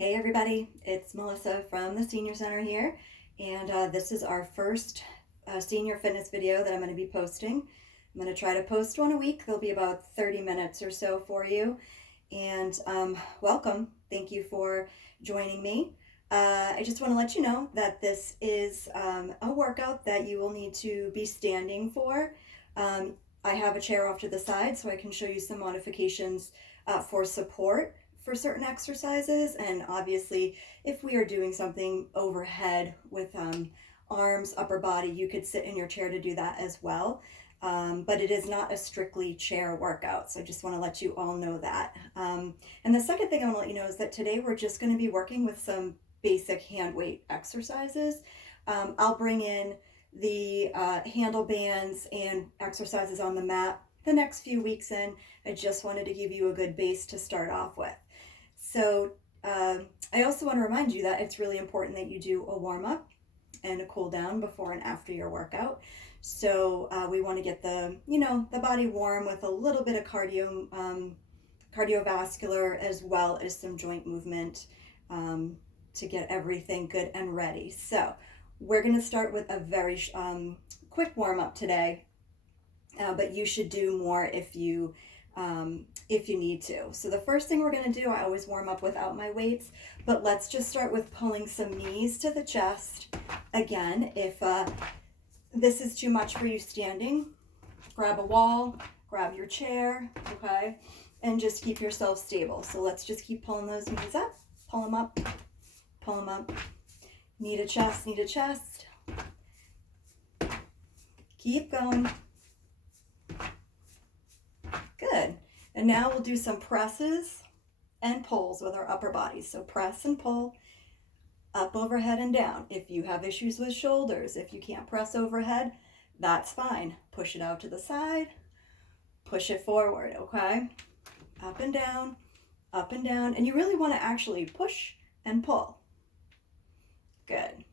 Hey everybody, it's Melissa from the Senior Center here, and this is our first senior fitness video that I'm going to be posting. I'm going to try to post one a week. They'll be about 30 minutes or so for you, and welcome. Thank you for joining me. I just want to let you know that this is a workout that you will need to be standing for. I have a chair off to the side so I can show you some modifications for support for certain exercises, and obviously if we are doing something overhead with arms, upper body, you could sit in your chair to do that as well, but it is not a strictly chair workout, so I just want to let you all know that. And the second thing I want to let you know is that today we're just going to be working with some basic hand weight exercises. I'll bring in the handle bands and exercises on the mat the next few weeks in. I just wanted to give you a good base to start off with. So I also want to remind you that it's really important that you do a warm-up and a cool down before and after your workout. So we want to get the body warm with a little bit of cardiovascular as well as some joint movement to get everything good and ready. So we're going to start with a very quick warm-up today, but you should do more if you need to. So the first thing we're going to do, I always warm up without my weights, but let's just start with pulling some knees to the chest. Again, if this is too much for you standing, grab a wall, grab your chair, okay, and just keep yourself stable. So let's just keep pulling those knees up, pull them up, pull them up. Knee to chest, knee to chest. Keep going. Good. And now we'll do some presses and pulls with our upper body. So press and pull, up, overhead, and down. If you have issues with shoulders, if you can't press overhead, that's fine. Push it out to the side, push it forward, okay? Up and down, up and down. And you really want to actually push and pull. Good.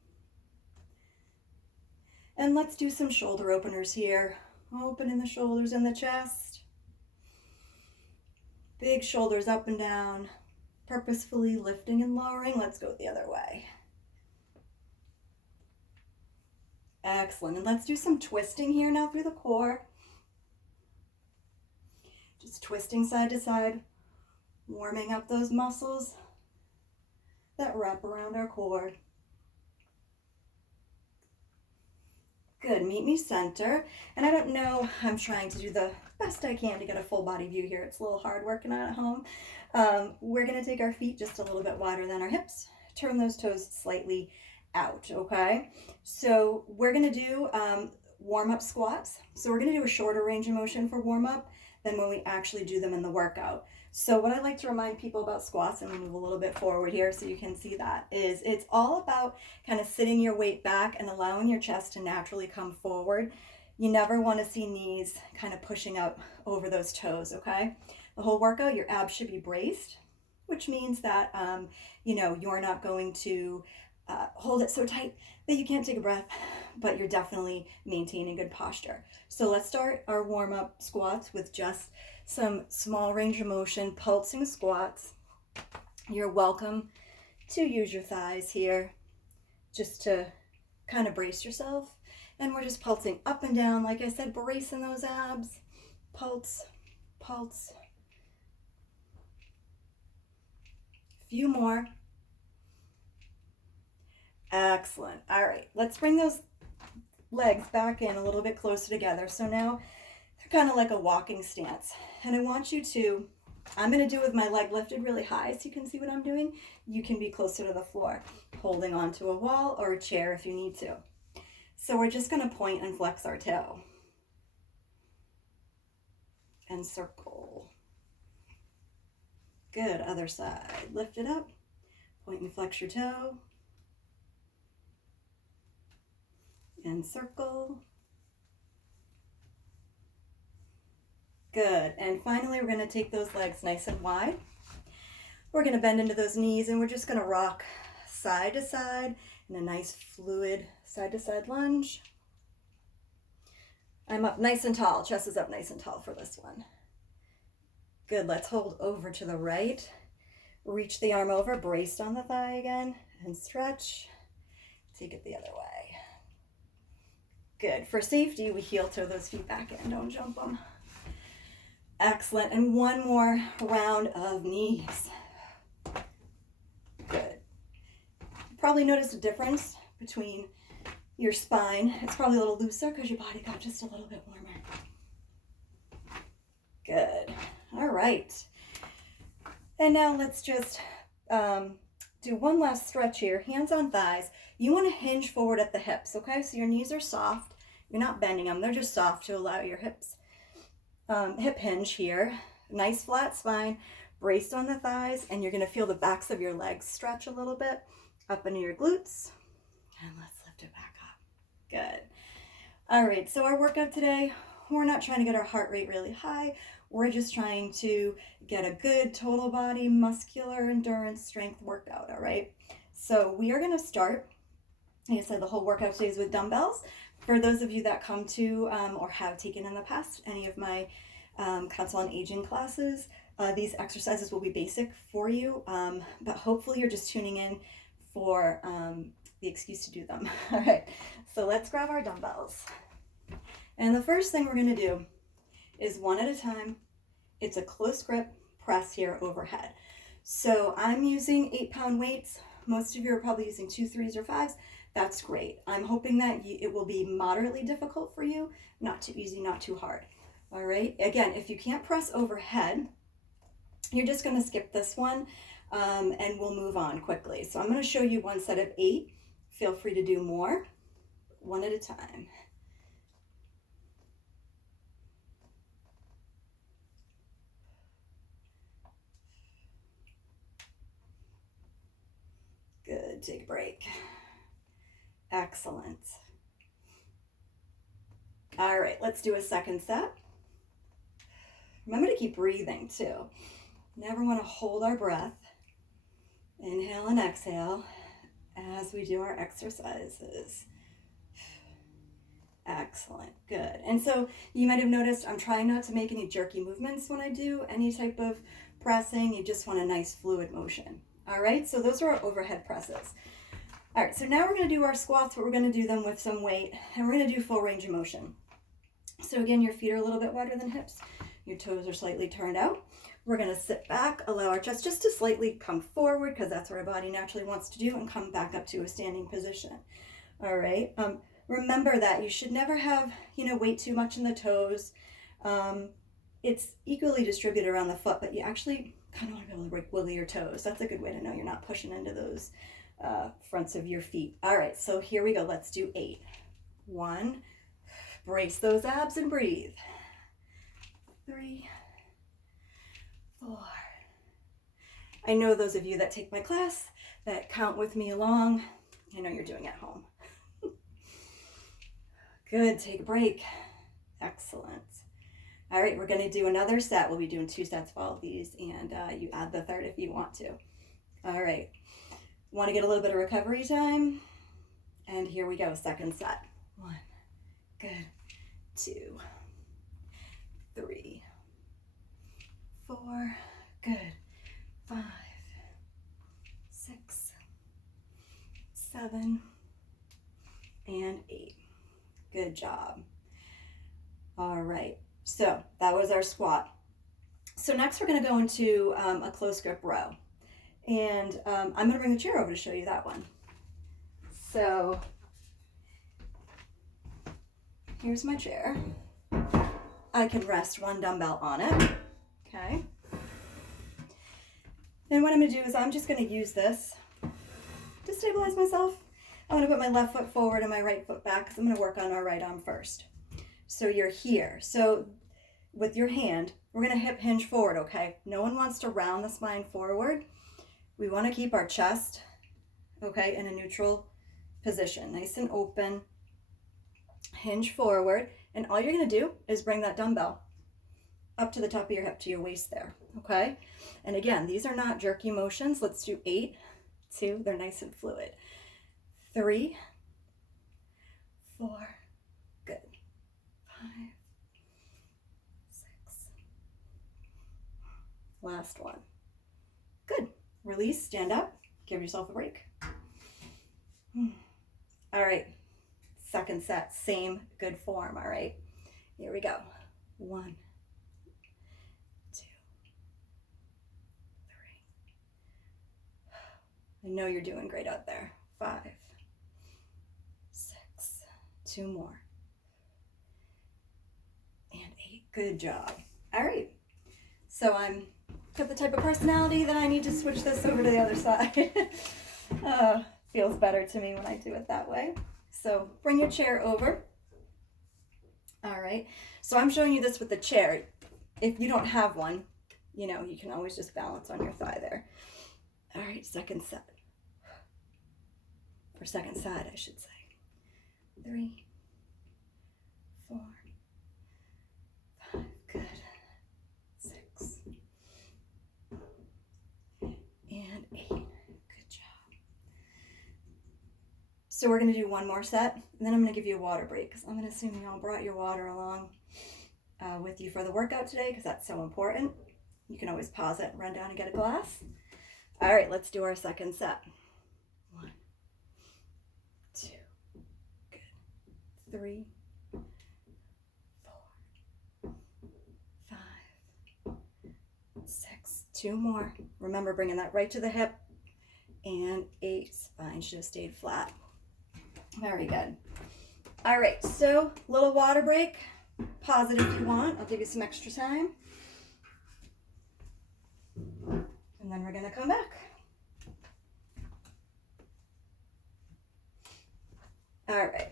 And let's do some shoulder openers here. Opening the shoulders and the chest. Big shoulders up and down, purposefully lifting and lowering. Let's go the other way. Excellent. And let's do some twisting here now through the core. Just twisting side to side, warming up those muscles that wrap around our core. Good. Meet me center. And I don't know, I'm trying to do the best I can to get a full body view here. It's a little hard working out at home. We're going to take our feet just a little bit wider than our hips. Turn those toes slightly out, okay? So we're going to do warm-up squats. So we're going to do a shorter range of motion for warm-up than when we actually do them in the workout. So what I like to remind people about squats, and we'll move a little bit forward here so you can see that, is it's all about kind of sitting your weight back and allowing your chest to naturally come forward. You never want to see knees kind of pushing up over those toes, okay? The whole workout, your abs should be braced, which means that, you're not going to hold it so tight that you can't take a breath, but you're definitely maintaining good posture. So let's start our warm-up squats with just some small range of motion, pulsing squats. You're welcome to use your thighs here just to kind of brace yourself. And we're just pulsing up and down, like I said, bracing those abs. Pulse, pulse. A few more. Excellent. All right, let's bring those legs back in a little bit closer together. So now they're kind of like a walking stance. And I want you to, I'm going to do it with my leg lifted really high so you can see what I'm doing. You can be closer to the floor, holding onto a wall or a chair if you need to. So we're just going to point and flex our toe. And circle. Good. Other side. Lift it up. Point and flex your toe. And circle. Good. And finally, we're going to take those legs nice and wide. We're going to bend into those knees and we're just going to rock side to side in a nice fluid side to side lunge. I'm up nice and tall. Chest is up nice and tall for this one. Good. Let's hold over to the right. Reach the arm over, braced on the thigh again, and stretch. Take it the other way. Good. For safety, we heel toe those feet back in. Don't jump them. Excellent. And one more round of knees. Good. You probably noticed a difference between your spine. It's probably a little looser because your body got just a little bit warmer. Good. All right. And now let's just do one last stretch here. Hands on thighs. You want to hinge forward at the hips, okay? So your knees are soft. You're not bending them. They're just soft to allow your hips. Hip hinge here. Nice flat spine. Braced on the thighs. And you're going to feel the backs of your legs stretch a little bit up into your glutes. And let's lift it back up. Good. All right. So our workout today, we're not trying to get our heart rate really high. We're just trying to get a good total body muscular endurance strength workout, all right? So we are going to start, like I said, the whole workout today is with dumbbells. For those of you that come to or have taken in the past any of my Council on Aging classes, these exercises will be basic for you, but hopefully you're just tuning in for the excuse to do them. All right, so let's grab our dumbbells. And the first thing we're going to do is one at a time. It's a close grip press here overhead. So I'm using 8-pound weights. Most of you are probably using 2, 3s, or 5s. That's great. I'm hoping that it will be moderately difficult for you, not too easy, not too hard. All right. Again, if you can't press overhead, you're just going to skip this one and we'll move on quickly. So I'm going to show you one set of 8. Feel free to do more, one at a time. Good, take a break. Excellent. All right, let's do a second set. Remember to keep breathing too. Never want to hold our breath. Inhale and exhale as we do our exercises. Excellent, good. And so you might have noticed I'm trying not to make any jerky movements when I do any type of pressing. You just want a nice fluid motion. All right, so those are our overhead presses. All right, so now we're going to do our squats, but we're going to do them with some weight, and we're going to do full range of motion. So again, your feet are a little bit wider than hips. Your toes are slightly turned out. We're going to sit back, allow our chest just to slightly come forward because that's what our body naturally wants to do, and come back up to a standing position. All right. Remember that you should never have, weight too much in the toes. It's equally distributed around the foot, but you actually kind of want to be able to wiggle your toes. That's a good way to know you're not pushing into those fronts of your feet. All right, so here we go. Let's do 8. 1, brace those abs and breathe. 3, 4. I know those of you that take my class, that count with me along, I know you're doing it at home. Good, take a break. Excellent. All right, we're going to do another set. We'll be doing 2 sets of all of these, and you add the third if you want to. All right. Want to get a little bit of recovery time? And here we go, second set. 1, good. 2, 3, 4, good. 5, 6, 7, and 8. Good job. All right. So that was our squat. So next we're going to go into a close grip row. And I'm going to bring the chair over to show you that one. So here's my chair. I can rest one dumbbell on it. Okay. Then what I'm going to do is I'm just going to use this to stabilize myself. I'm going to put my left foot forward and my right foot back because I'm going to work on our right arm first. So you're here. So with your hand, we're going to hip hinge forward, okay? No one wants to round the spine forward. We want to keep our chest, okay, in a neutral position, nice and open. Hinge forward, and all you're going to do is bring that dumbbell up to the top of your hip, to your waist there, okay? And again, these are not jerky motions. Let's do 8, 2, they're nice and fluid. 3, 4, good. 5, 6. Last one. Good. release, stand up, give yourself a break. All right, second set, same good form, all right? Here we go. 1, 2, 3. I know you're doing great out there. 5, 6, 2 more. And 8, good job. All right, so I'm got the type of personality that I need to switch this over to the other side. Feels better to me when I do it that way. So bring your chair over. All right, so I'm showing you this with the chair. If you don't have one, you know, you can always just balance on your thigh there. All right, second set. Or second side, I should say. 3, 4, 5, good. 6, and 8, good job. So we're gonna do one more set, and then I'm gonna give you a water break, because I'm gonna assume you all brought your water along with you for the workout today, because that's so important. You can always pause it and run down and get a glass. All right, let's do our second set. 1, 2, good. 3, 4, 5, 6, 2 more. Remember, bringing that right to the hip. And 8, spine should have stayed flat. Very good. All right, so little water break. Pause it if you want. I'll give you some extra time. And then we're gonna come back. All right.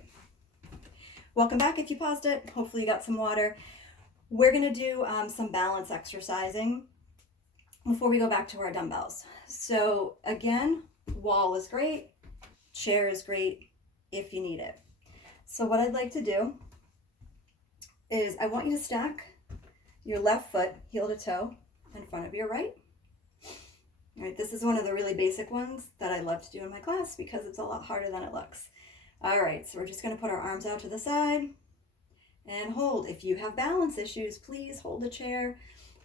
Welcome back if you paused it. Hopefully you got some water. We're gonna do some balance exercising before we go back to our dumbbells. So again, wall is great, chair is great if you need it. So what I'd like to do is I want you to stack your left foot heel to toe in front of your right. All right, this is one of the really basic ones that I love to do in my class because it's a lot harder than it looks. All right, so we're just gonna put our arms out to the side and hold. If you have balance issues, please hold the chair,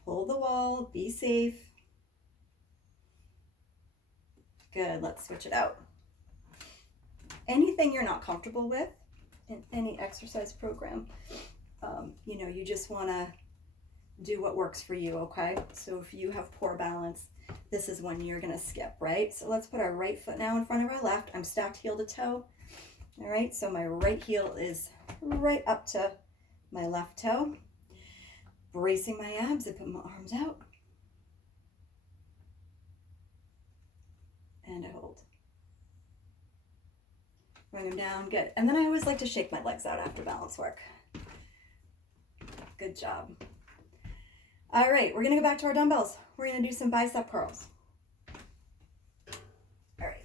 hold the wall, be safe. Good, let's switch it out. Anything you're not comfortable with in any exercise program, you know, you just wanna do what works for you, okay? So if you have poor balance, this is one you're gonna skip, right? So let's put our right foot now in front of our left. I'm stacked heel to toe. All right, so my right heel is right up to my left toe. Bracing my abs, I put my arms out. And I hold. Bring them down, good. And then I always like to shake my legs out after balance work. Good job. All right, we're gonna go back to our dumbbells. We're gonna do some bicep curls. All right.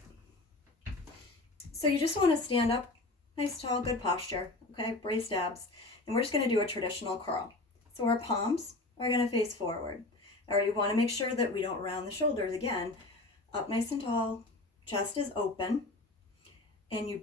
So you just wanna stand up, nice, tall, good posture, okay? Braced abs. And we're just gonna do a traditional curl. So our palms are gonna face forward. All right, you wanna make sure that we don't round the shoulders again. Up nice and tall, chest is open, and you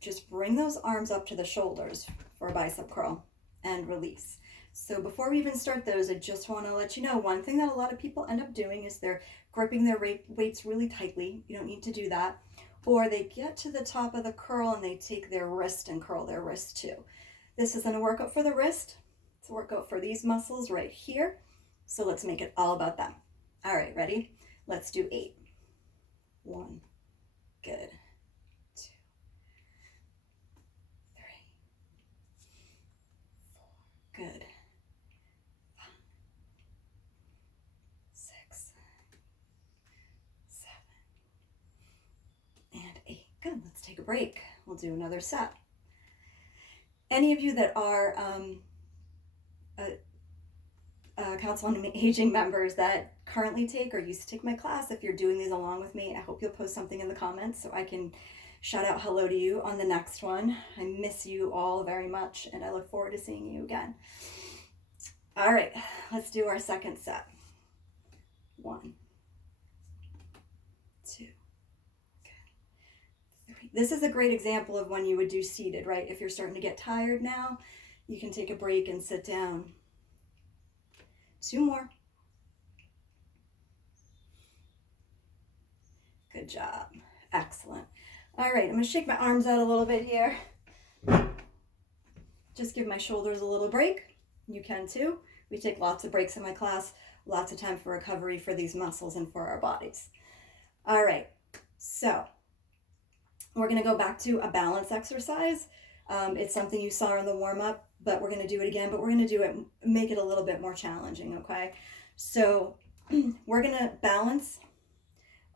just bring those arms up to the shoulders for a bicep curl and release. So before we even start those, I just want to let you know one thing that a lot of people end up doing is they're gripping their weights really tightly. You don't need to do that. Or they get to the top of the curl and they take their wrist and curl their wrist too. This isn't a workout for the wrist. It's a workout for these muscles right here. So let's make it all about them. All right, ready? Let's do 8. 1, good. 2, 3, 4, good. 5, 6, 7, and 8. Good, let's take a break. We'll do another set. Any of you that are Council on Aging members that currently take or used to take my class, if you're doing these along with me, I hope you'll post something in the comments so I can shout out hello to you on the next one. I miss you all very much and I look forward to seeing you again. All right, let's do our second set. 1, 2, 3. This is a great example of when you would do seated, right? If you're starting to get tired now, you can take a break and sit down. 2 more. Good job. Excellent. All right, I'm gonna shake my arms out a little bit here. Just give my shoulders a little break. You can too. We take lots of breaks in my class, lots of time for recovery for these muscles and for our bodies. All right, so we're gonna go back to a balance exercise. It's something you saw in the warm-up, but we're gonna do it again, but we're gonna do it, make it a little bit more challenging, okay? So we're gonna balance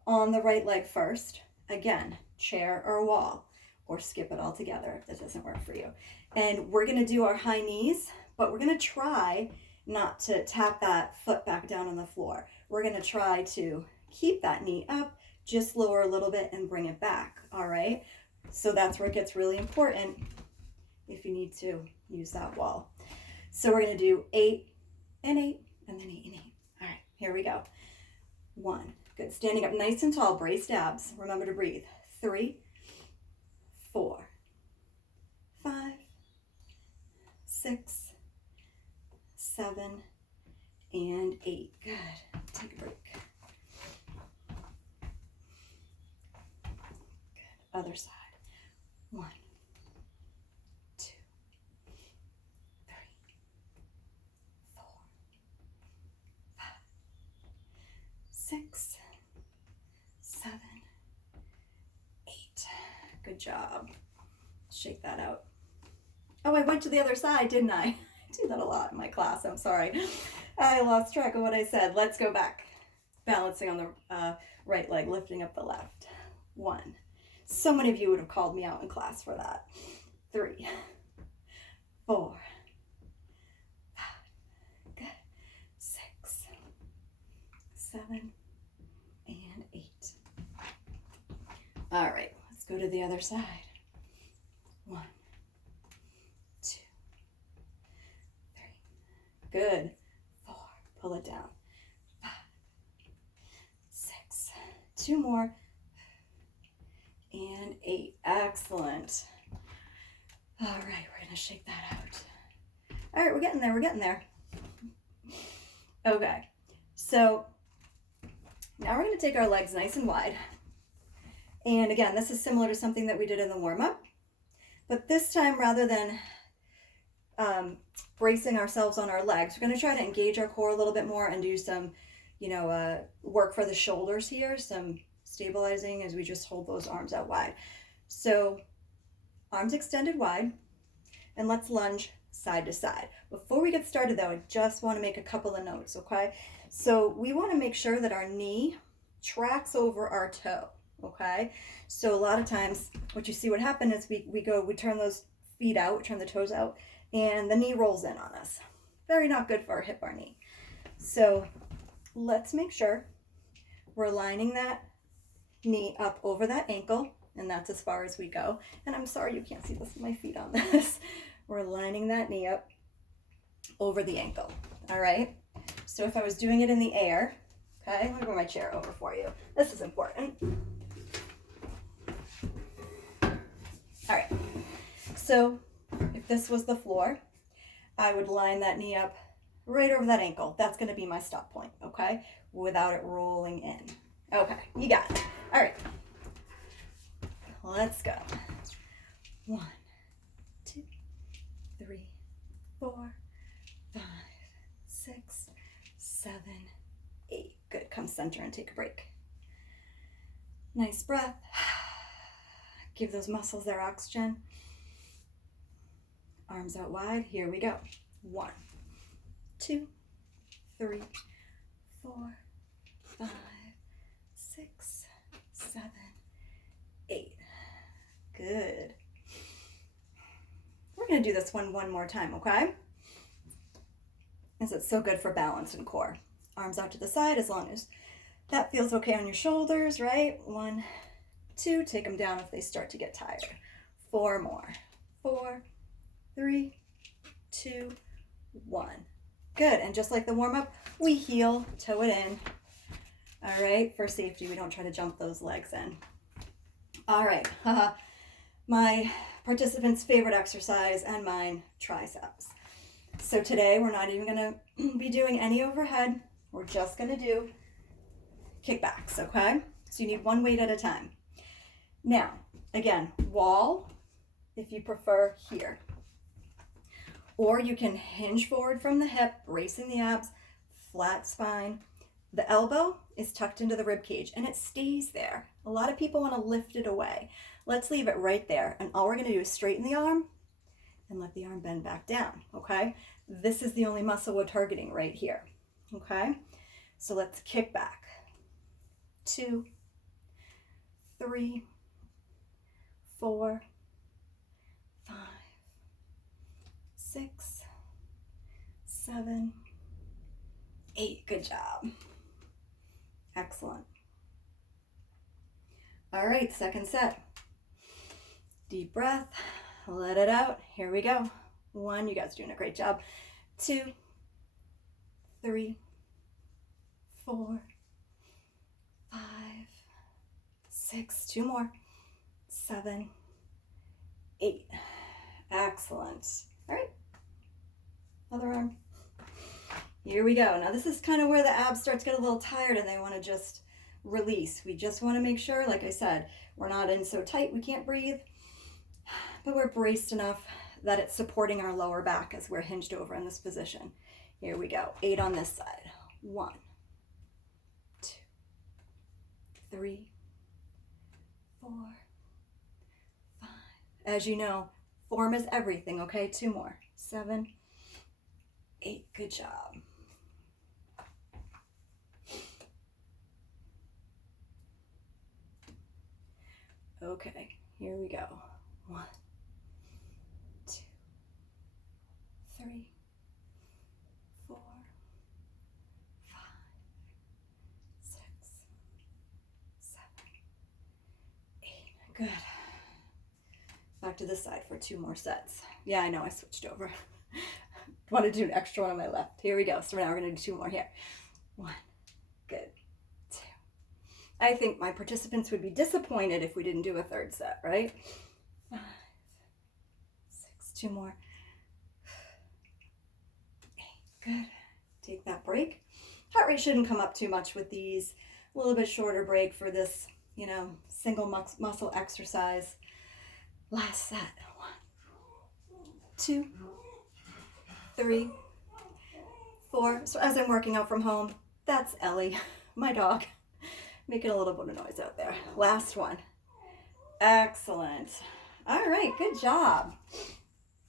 on the right leg first. Again, chair or wall, or skip it all together if that doesn't work for you. And we're gonna do our high knees, but we're gonna try not to tap that foot back down on the floor. We're gonna try to keep that knee up, just lower a little bit and bring it back, all right? So that's where it gets really important if you need to use that wall. So we're gonna do 8 and 8, and then 8 and 8. All right, here we go. 1, good, standing up nice and tall, braced abs. Remember to breathe. 3, 4, 5, 6, 7, and 8. Good, take a break. Other side. 1, 2, 3, 4, 5, 6, 7, 8. Good job. Shake that out. Oh, I went to the other side, didn't I? I do that a lot in my class. I'm sorry. I lost track of what I said. Let's go back. Balancing on the right leg, lifting up the left. 1. So many of you would have called me out in class for that. 3, 4, 5, good. 6, 7, and 8. All right, let's go to the other side. 1, 2, 3, good. 4, pull it down. 5, 6, 2 more. And 8. Excellent. All right, we're gonna shake that out. All right, we're getting there, we're getting there. Okay, so now we're gonna take our legs nice and wide. And again, this is similar to something that we did in the warm-up, but this time rather than bracing ourselves on our legs, we're gonna try to engage our core a little bit more and do some, work for the shoulders here, some stabilizing as we just hold those arms out wide. So arms extended wide, and let's lunge side to side. Before we get started though, I just want to make a couple of notes, okay? So we want to make sure that our knee tracks over our toe, okay? So a lot of times what you see what happen is we turn those feet out, turn the toes out, and the knee rolls in on us. Very not good for our hip, our knee. So let's make sure we're lining that knee up over that ankle, and that's as far as we go. And I'm sorry you can't see this, my feet on this. We're lining that knee up over the ankle, all right? So if I was doing it in the air, okay, let me bring my chair over for you. This is important. All right, so if this was the floor, I would line that knee up right over that ankle. That's gonna be my stop point, okay? Without it rolling in. Okay, you got it. All right, let's go. 1, 2, 3, 4, 5, 6, 7, 8. Good, come center and take a break. Nice breath. Give those muscles their oxygen. Arms out wide, here we go. 1, 2, 3, 4, 5, 6, 7, 8. Good. We're going to do this one more time, okay? Because it's so good for balance and core. Arms out to the side as long as that feels okay on your shoulders, right? 1, 2, take them down if they start to get tired. 4 more. 4, 3, 2, 1. Good, and just like the warm-up, we heel, toe it in. All right, for safety, we don't try to jump those legs in. All right, my participants' favorite exercise and mine, triceps. So today, we're not even gonna be doing any overhead. We're just gonna do kickbacks, okay? So you need one weight at a time. Now, again, wall, if you prefer, here. Or you can hinge forward from the hip, bracing the abs, flat spine. The elbow is tucked into the rib cage and it stays there. A lot of people want to lift it away. Let's leave it right there. And all we're going to do is straighten the arm and let the arm bend back down, okay? This is the only muscle we're targeting right here, okay? So let's kick back. 2, 3, 4, 5, 6, 7, 8. Good job. Excellent. All right, second set. Deep breath, let it out. Here we go. 1, you guys are doing a great job. 2, 3, 4, 5, 6. 2 more. 7, 8. Excellent. All right. Other arm. Here we go. Now this is kind of where the abs start to get a little tired and they want to just release. We just want to make sure, like I said, we're not in so tight we can't breathe, but we're braced enough that it's supporting our lower back as we're hinged over in this position. Here we go. 8 on this side. 1, 2, 3, 4, 5. As you know, form is everything, okay? 2 more. 7, 8. Good job. Okay, here we go. 1, 2, 3, 4, 5, 6, 7, 8. Good. Back to this side for 2 more sets. Yeah, I know I switched over. Want to do an extra one on my left. Here we go. So now we're going to do 2 more here. 1. Good. 2. I think my participants would be disappointed if we didn't do a third set, right? 5, 6. 2 more. 8. Good. Take that break. Heart rate shouldn't come up too much with these. A little bit shorter break for this, single muscle exercise. Last set. 1, 2, 3, 4. So as I'm working out from home, that's Ellie, my dog, making a little bit of noise out there. Last one. Excellent. All right, good job.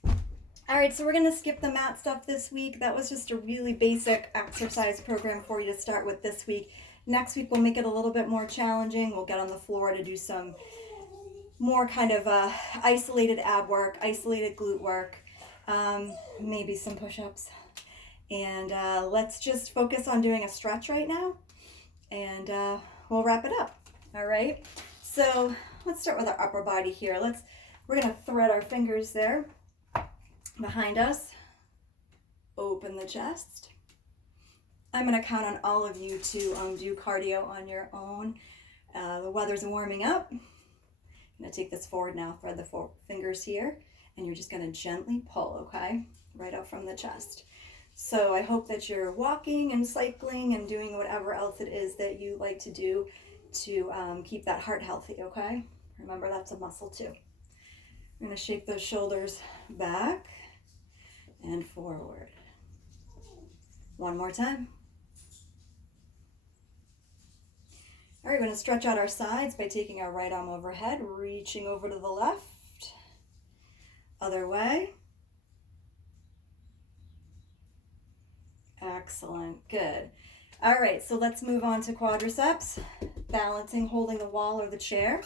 All right, so we're going to skip the mat stuff this week. That was just a really basic exercise program for you to start with this week. Next week, we'll make it a little bit more challenging. We'll get on the floor to do some more kind of isolated ab work, isolated glute work, maybe some push-ups. And let's just focus on doing a stretch right now, and we'll wrap it up. All right, so let's start with our upper body here. We're gonna thread our fingers there behind us, open the chest. I'm gonna count on all of you to do cardio on your own. The weather's warming up. I'm gonna take this forward now, thread the fingers here, and you're just gonna gently pull, okay? Right up from the chest. So I hope that you're walking and cycling and doing whatever else it is that you like to do to keep that heart healthy, okay? Remember, that's a muscle too. I'm gonna shake those shoulders back and forward. One more time. All right, we're gonna stretch out our sides by taking our right arm overhead, reaching over to the left. Other way. Excellent, good. All right, so let's move on to quadriceps. Balancing, holding the wall or the chair.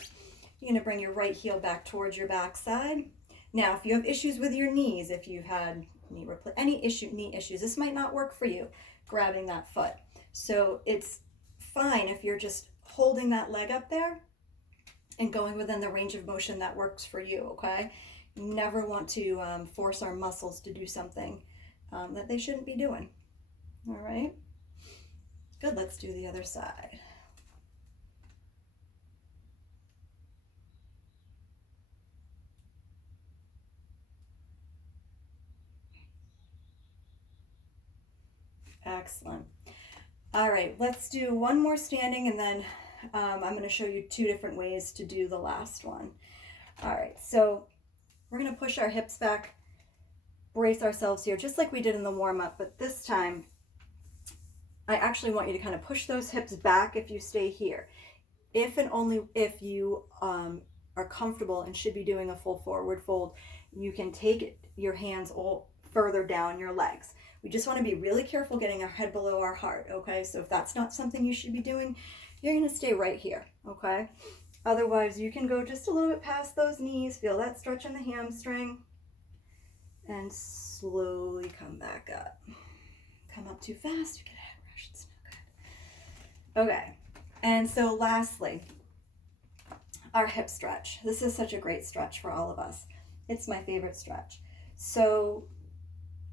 You're gonna bring your right heel back towards your backside. Now, if you have issues with your knees, if you've had knee issues, this might not work for you, grabbing that foot. So it's fine if you're just holding that leg up there and going within the range of motion that works for you, okay? You never want to force our muscles to do something that they shouldn't be doing. All right, good, let's do the other side. Excellent. All right, let's do one more standing and then I'm going to show you 2 different ways to do the last one. All right, so we're going to push our hips back, brace ourselves here, just like we did in the warm-up, but this time I actually want you to kind of push those hips back if you stay here. If and only if you are comfortable and should be doing a full forward fold, you can take your hands all further down your legs. We just want to be really careful getting our head below our heart, okay? So if that's not something you should be doing, you're going to stay right here, okay? Otherwise, you can go just a little bit past those knees, feel that stretch in the hamstring, and slowly come back up. Come up too fast, you get a head rush, it's not good. Okay, and so lastly, our hip stretch. This is such a great stretch for all of us. It's my favorite stretch. So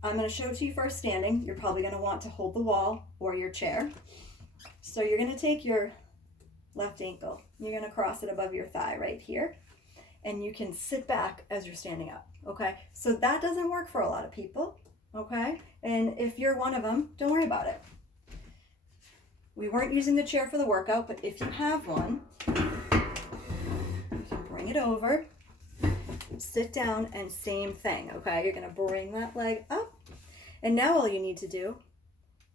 I'm going to show it to you first standing. You're probably going to want to hold the wall or your chair. So you're going to take your left ankle. You're going to cross it above your thigh right here. And you can sit back as you're standing up, okay? So that doesn't work for a lot of people, okay? And if you're one of them, don't worry about it. We weren't using the chair for the workout, but if you have one, you can bring it over, sit down, and same thing, okay? You're going to bring that leg up. And now all you need to do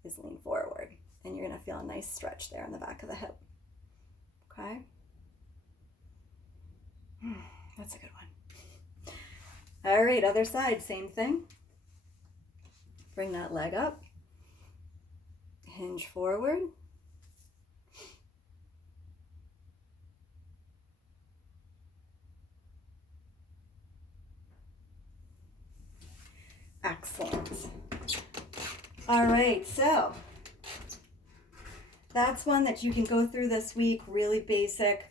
is lean forward. And you're going to feel a nice stretch there in the back of the hip, okay? That's a good one. All right, other side, same thing. Bring that leg up. Hinge forward. Excellent. All right, so that's one that you can go through this week, really basic.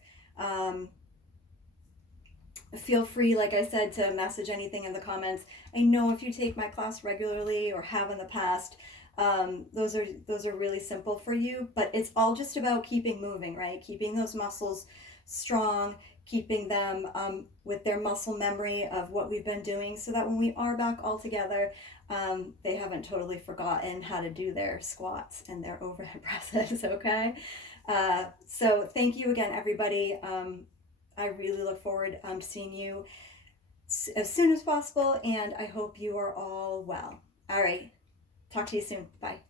Feel free, like I said, to message anything in the comments. I know if you take my class regularly or have in the past, those are really simple for you, but it's all just about keeping moving, right? Keeping those muscles strong, keeping them with their muscle memory of what we've been doing so that when we are back all together, they haven't totally forgotten how to do their squats and their overhead presses, okay? So thank you again, everybody. I really look forward to seeing you as soon as possible, and I hope you are all well. All right. Talk to you soon. Bye.